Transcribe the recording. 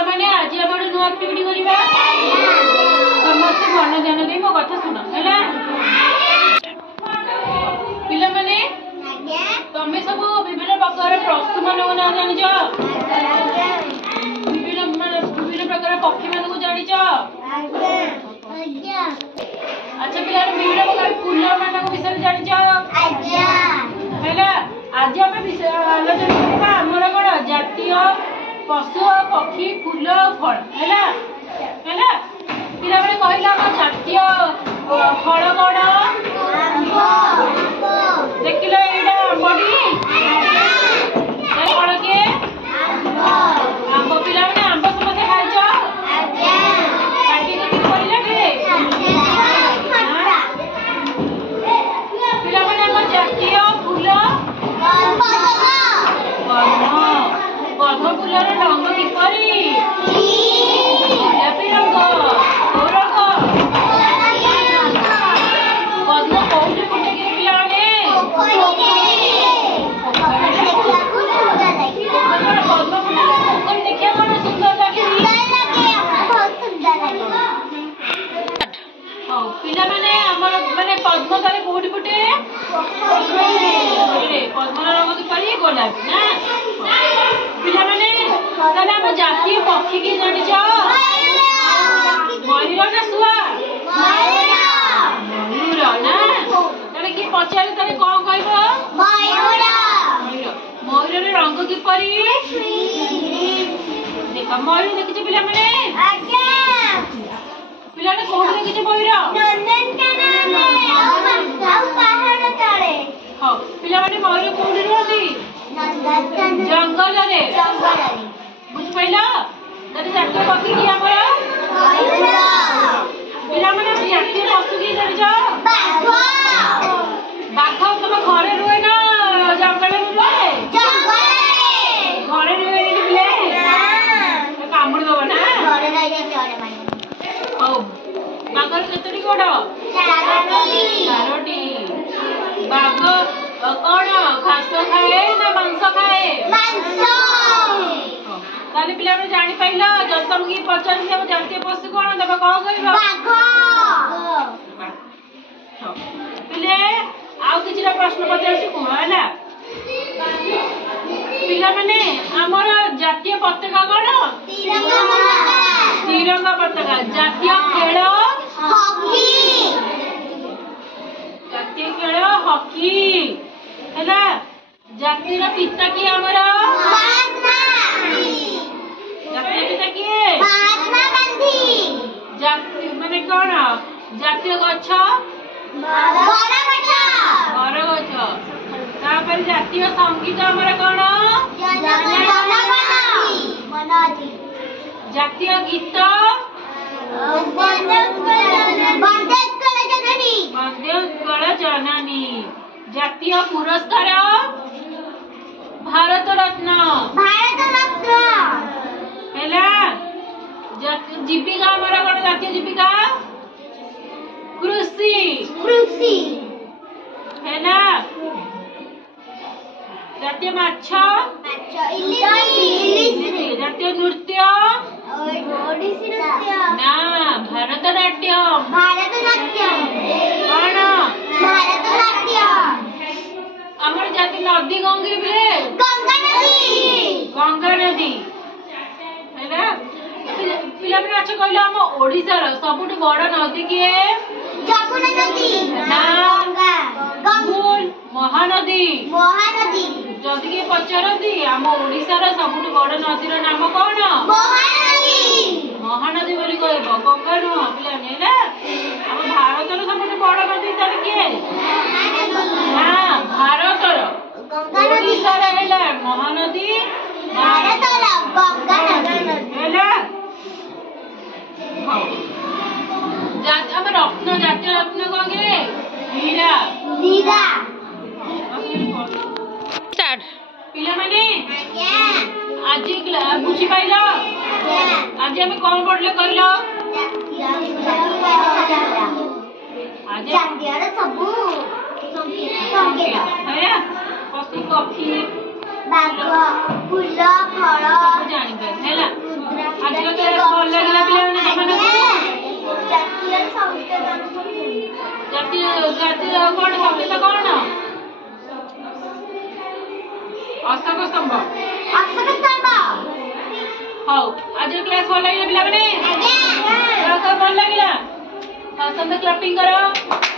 पिला माने आज हमर नो एक्टिविटी करिबा समस्त मन ध्यान दे मो कथा सुनो हैला पिला माने तमे सब विभिन्न प्रकार प्रश्न मन ना जानि छ विभिन्न प्रकार पक्षी मन को जानि छ अच्छा पिला विभिन्न प्रकार फूल मन को विषय जानि छ हैला आज हम विषय आलोचना करबा हमर कोन जातीय पशु पक्षी फूल फल हैला हैला पिला माने कहला हम जातीय फल कोन देखिलो एडा बडी ए कोन के आंबो पिला माने आंबो समते खाइ छ काटी के कोइला के पिला माने हम जातीय फूल पद्म फूलर रंग किपरि गोलापी रंग रंग पद्म कोउठी फुटे के पिलाने पद्म फूल पोखरी देखिया बड़ सुंदर लागे बहुत सुंदर लागे हां पिला माने हमर माने पद्म तारे कोउठी फुटे पद्म रंग किपरि गोलापी ना पिला माने ताले हम जातीय पक्षी के जानि छ मयूर ना सुआ मयूर ना ताले की पचारे ताले कोन कहबो मयूर मयूर रे रंग किपरि देखा मयूर देखि छ पिला माने आज्ञा पिला ने कोन देखि छ मयूर नंदनकानन आउ पहाड़ तळे हां पिला माने मयूर कोन रहती जंगल रे बुझ पाइला तते जातीय पक्षी की हमर पिला माने जातीय पशु की जानि छ बाघ बाघ तुम घरे रुए ना जंगल में रुए घरे रुए नि बिले ना कामुड़ दबो ना घरे रहि जे चोरे माने ओ बाघर केतरी गोड़ चारोटी बाघ कौन घास खाए ना मांस खाए मांस ताले पिला में जानि पाइला जब तुम की पचार से जातीय पशु कोन देबा कह करबा बाघ पिले आउ किछरा प्रश्न पचार से को हैला पिला माने हमर जातीय पताका कोन तिरंगा पताका जातीय खेल हॉकी जातीय खेल हॉकी हैला जातीय पिता की हमरा महात्मा जातीय पिता की महात्मा गांधी जातीय माने कोन जातीय गछ बर गछ ता पर जातीय संगीत हमरा कोन जातीय गीत वंदे उत्कल जननी जातीय पुरस्कार भारत रत्न हैला जीविका हमरा कोन जातीय जीविका कृषि हैला जातीय माछ जातीय नृत्य ना भारतनाट्यम कौन हमर जाति नदी गंगे बिले गंगा नदी हैला पिला में अच्छा कहला हम ओडिसा रो सबुठ बड़ नदी के जमुना नदी ना गंगा महानदी जदि के पचारती हम ओडिसा रो सबुठ बड़ नदी रो नाम कोन महानदी बोली कहबो गंगा नो पिला नेला हम भारत रो सबुठ बड़ नदी तार के हां भारत रो ओडिसा रो हैला महानदी भारत रो गंगा नदी हैला जात हम रत्न जातीय रत्न कहगे हीरा स्टार्ट पिला माने आज बुझी पाइलो आज हम कोन पढले कहलो आज जातीय सब संकेत है पशु पक्षी बाघ फूल फल जानि पे हैला आज का क्लास भल लगिला पिलाने तमनको जातीय कौन संकेत कौन अशोक स्तंभ हाँ आज क्लास भल लगिला पिलाने भल लगिला हाँ समझ क्लैपिंग करो।